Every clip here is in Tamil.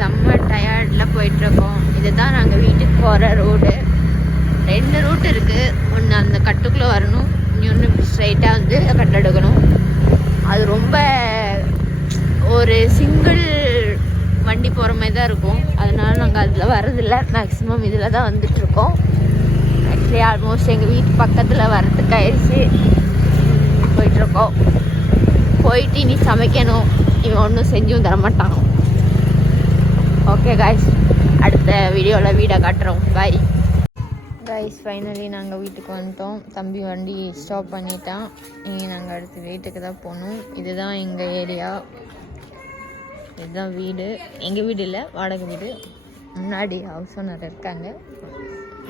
செம்ம டயர்டில் போயிட்டுருக்கோம். இதுதான் நாங்கள் வீட்டுக்கு போகிற ரோடு. 2 ரூட் இருக்குது. ஒன்று அந்த கட்டுக்குள்ளே வரணும், இன்னொன்று ஸ்ட்ரைட்டாக வந்து கட் எடுக்கணும். அது ரொம்ப ஒரு சிங்கிள் வண்டி போகிற மாதிரி தான் இருக்கும். அதனால நாங்கள் அதில் வரதில்லை. மேக்ஸிமம் இதில் தான் வந்துட்டுருக்கோம். ஆக்சுவலி ஆல்மோஸ்ட் எங்கள் வீட்டு பக்கத்தில் வரதுக்கு ஆயிடுச்சு. போயிட்டுருக்கோம். போயிட்டு இனி சமைக்கணும். இவன் ஒன்றும் செஞ்சும் தரமாட்டான். ஓகே காய்ஸ், அடுத்த வீடியோவில் வீடை காட்டுறோம். Bye guys. ஃபைனலி நாங்கள் வீட்டுக்கு வந்துட்டோம். தம்பி வண்டி ஸ்டாப் பண்ணிட்டான். இனி நாங்கள் அடுத்து வீட்டுக்கு தான் போகணும். இதுதான் எங்கள் ஏரியா. இதுதான் வீடு. எங்கள் வீடு இல்லை, வாடகை வீடு. முன்னாடி ஹவுஸ் ஓனர் இருக்காங்க.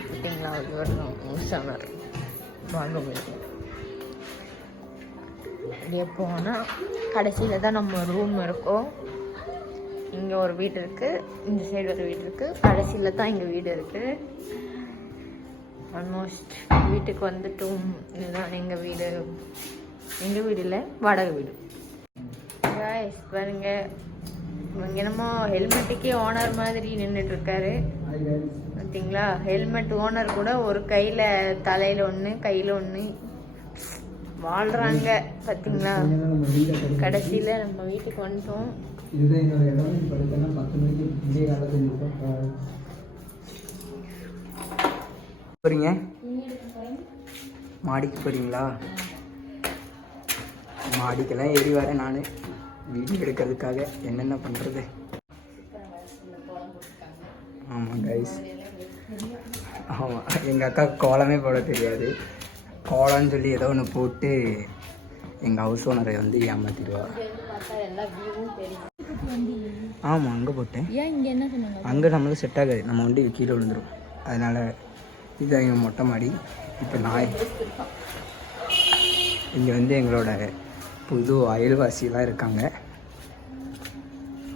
பார்த்தீங்களா, இவர் தான் ஹவுஸ் ஓனர். வாங்க வீடு அப்படியே போனால் கடைசியில் தான் நம்ம ரூம் இருக்கும். இங்கே ஒரு வீடு இருக்குது, இந்த சைடு ஒரு வீடு இருக்குது, கடைசியில் தான் எங்கள் வீடு இருக்குது. ஆல்மோஸ்ட் வீட்டுக்கு வந்துட்டும். இதுதான் எங்கள் வீடு. எங்கள் வீடு இல்லை, வாடகை வீடு. காய்ஸ் பாருங்க, இவங்க என்னமோ ஹெல்மெட்டுக்கே ஓனர் மாதிரி நின்றுட்டுருக்காரு. பார்த்தீங்களா, ஹெல்மெட் ஓனர் கூட ஒரு கையில் தலையில் ஒன்று கையில் ஒன்று வாழ்கிறாங்க. பார்த்தீங்களா, கடைசியில் நம்ம வீட்டுக்கு வந்துட்டோம். இதுதான் என்னோட இடம். இப்போ பார்த்தீங்கன்னா 10 மணிக்கு இந்திய காலத்தில் போகிறீங்க. மாடிக்கு போகிறீங்களா? மாடிக்கெல்லாம் ஏறி வரேன் நான் வீடியோ எடுக்கிறதுக்காக. என்னென்ன பண்ணுறது. ஆமாம் கைஸ், ஆமாம், எங்கள் அக்கா கோலமே போட தெரியாது. கோலம்னு சொல்லி ஏதோ ஒன்று போட்டு எங்கள் ஹவுஸ் ஓனரை வந்து ஏமாற்றிடுவா. ஆமாம், அங்கே போட்டேன். அங்கே நம்மளுக்கு செட் ஆகாது, நம்ம வண்டி கீழே விழுந்துடும். அதனால் இதுதான் எங்கள் மொட்டை மாடி. இப்போ நான் இங்கே வந்து எங்களோட புது அயல்வாசியெலாம் இருக்காங்க.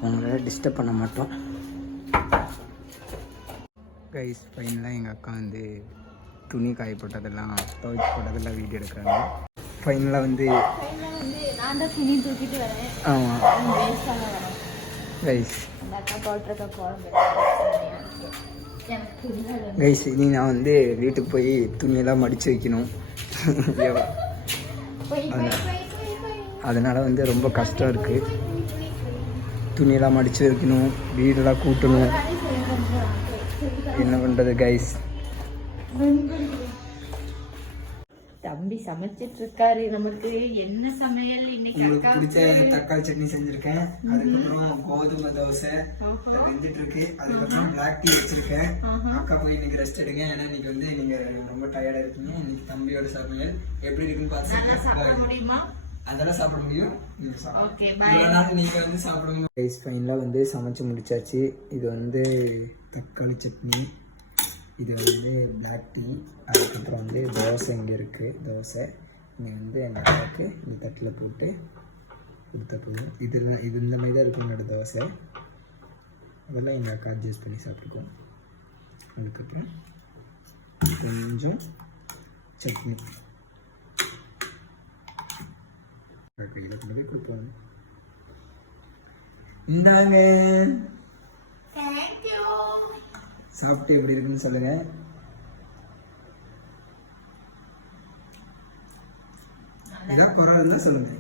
அவங்கள டிஸ்டர்ப் பண்ண மாட்டோம். கைஸ் ஃபைனலாக எங்கள் அக்கா வந்து துணி காய போட்டதெல்லாம் துவைச்சி போட்டதெல்லாம் வீடியோ எடுக்கிறாங்க. ஃபைனலாக வந்து நான் தான் துணி தூக்கிட்டு வரேன். ஆமாம் கைஸ். கைஸ் இனி நான் வந்து வீட்டுக்கு போய் துணியெல்லாம் மடித்து வைக்கணும். அதனால் வந்து ரொம்ப கஷ்டம் இருக்குது. துணியெல்லாம் மடித்து வைக்கணும், வீடெல்லாம் கூட்டணும். என்ன பண்ணுறது கைஸ். தம்பி சமைச்சிட்டு இருக்காரு. நமக்கு என்ன சமையல் இன்னைக்கு? உங்களுக்கு பிடிச்ச தக்காளி சட்னி செஞ்சிருக்கேன். அதுக்கப்புறம் கோதுமை தோசை வெந்துட்டு இருக்கு. அதுக்கப்புறம் பிளாக் டீ வச்சிருக்கேன். அக்கா போய் இன்னைக்கு ரெஸ்ட் எடுங்க. ஏன்னா இன்னைக்கு வந்து நீங்க ரொம்ப டயர்டா இருக்கீங்க. இன்னைக்கு தம்பியோட சமையல் எப்படி இருக்குன்னு பார்த்து அதெல்லாம் சாப்பிட முடியும். நீங்க வந்து சாப்பிடுங்க. ஃபைனலா வந்து சமைச்சு முடிச்சாச்சு. இது வந்து தக்காளி சட்னி, இது வந்து பிளாக் டீ, அதுக்கப்புறம் வந்து தோசை இங்கே இருக்குது. தோசை இங்கே வந்து எங்கள் அக்காவுக்கு இந்த தட்டில் போட்டு கொடுத்த போதும். இது இந்த மாதிரி தான் இருக்கும் என்னோடய தோசை. அதெல்லாம் எங்கள் அக்கா அட்ஜஸ்ட் பண்ணி சாப்பிட்டுக்குவோம். அதுக்கப்புறம் கொஞ்சம் சட்னி கையில் கொண்டு போய் கொடுப்போம். இந்தாங்க, சாப்பிட்டு எப்படி இருக்குன்னு சொல்லுங்க. ஏதாவது குறை இருந்தா சொல்லுங்க.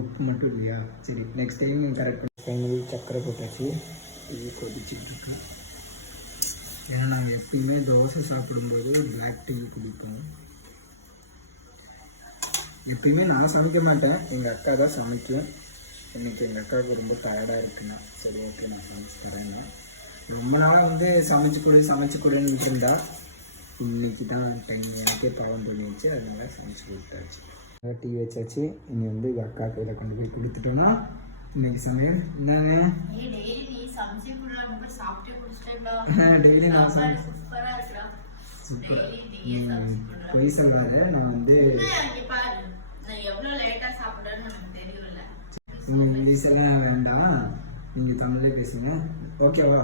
உப்பு மட்டும் இல்லையா? சரி, நெக்ஸ்ட் டைம் கரெக்ட் பண்ணி. ஃபைனலி சக்கரை போட்டாச்சு. இது கொதிச்சுட்டு இருக்கேன். ஏன்னா நாங்கள் எப்பயுமே தோசை சாப்பிடும்போது பிளாக் டீ குடிப்போம். எப்பயுமே நான் சமைக்க மாட்டேன், எங்கள் அக்கா தான் சமைக்கும். இன்னைக்கு எங்கள் அக்காவுக்கு ரொம்ப டயர்டாக இருக்குண்ணா. சரி ஓகே, நான் சமைச்சு தரேன்னா. ரொம்ப நாளாக வந்து சமைச்சு கொடுன்னு இருந்தா, இன்னைக்கு தான் டைம் எனக்கே பாவம் பண்ணிடுச்சு. அதனால சமைச்சு கொடுத்தாச்சு. டீ வச்சாச்சு. இனி வந்து அக்கா கையில் கொண்டு போய் கொடுத்துட்டோன்னா இன்னைக்கு சமையல் என்னங்க. டெய்லி நான் சூப்பர். பொய் சொல்லாத. நான் வந்து இங்கிலீஷ் எல்லாம் வேண்டாம், நீங்கள் தமிழே பேசுங்க. ஓகேவா?